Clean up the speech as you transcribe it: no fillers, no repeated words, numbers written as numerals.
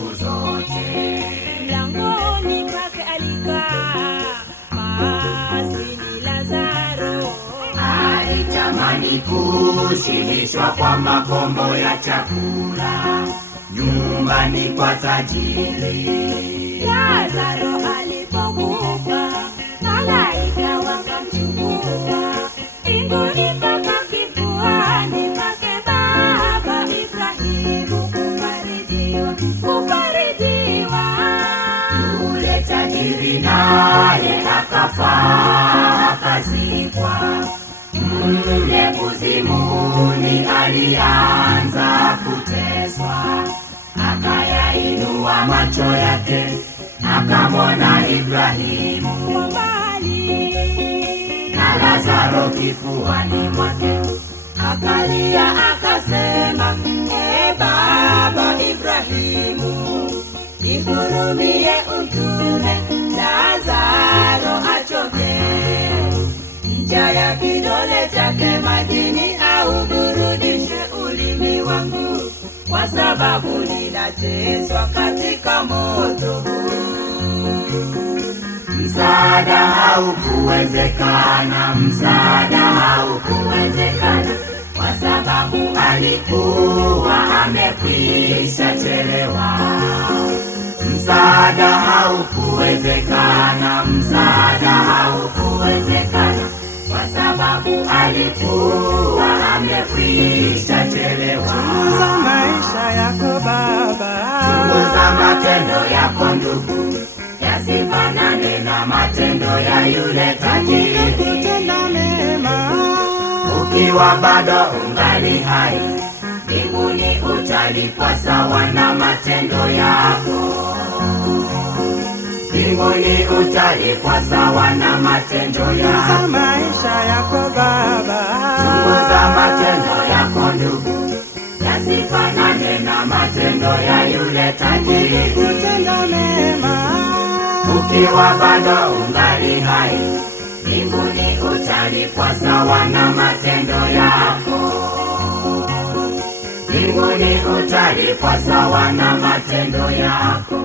siku zote. Mlangoni pake alikaa maskini Lazaro, alitamani kushibishwa kwa makombo ya chakula nyumbani kwa tajiri. Lazaro alipokufa, malaika wakamchukua mbinguni mpaka kifuani pake baba Ibrahimu kufarijiwa. Yule tajiri naye akafa akazikwa. Mle kuzimuni alianza kuteswa, akayainua macho yake akamwona Ibrahimu Kwa mbali na Lazaro kifuani mwake. akalia akasema, Baba Ibrahimu, nihurumie, umtume Lazaro achoke. Ncha ya kidole chake majini auburudishe ulimi wangu, kwa sababu ninateswa katika moto huu. Msaada haukuwezekana, msaada haukuwezekana, kwa sababu alikuwa amekwisha chelewa. Msaada haukuwezekana, msaada haukuwezekana, kwa sababu alikuwa amekwisha chelewa. Chunguza maisha yako baba, Chunguza matendo yako ndugu, yasifanane na matendo ya yule tajiri. kutenda mema, Ukiwa bado ungali hai, mbinguni utalipwa sawa na matendo yako. Mbinguni utalipwa sawa na matendo chunguza yako. maisha yako baba, Chunguza matendo yako ndugu, yasifanane na matendo ya yule tajiri. kutenda mema, Ukiwa bado ungali hai, mbinguni utalipwa sawa na matendo yako. Mbinguni utalipwa sawa na matendo yako.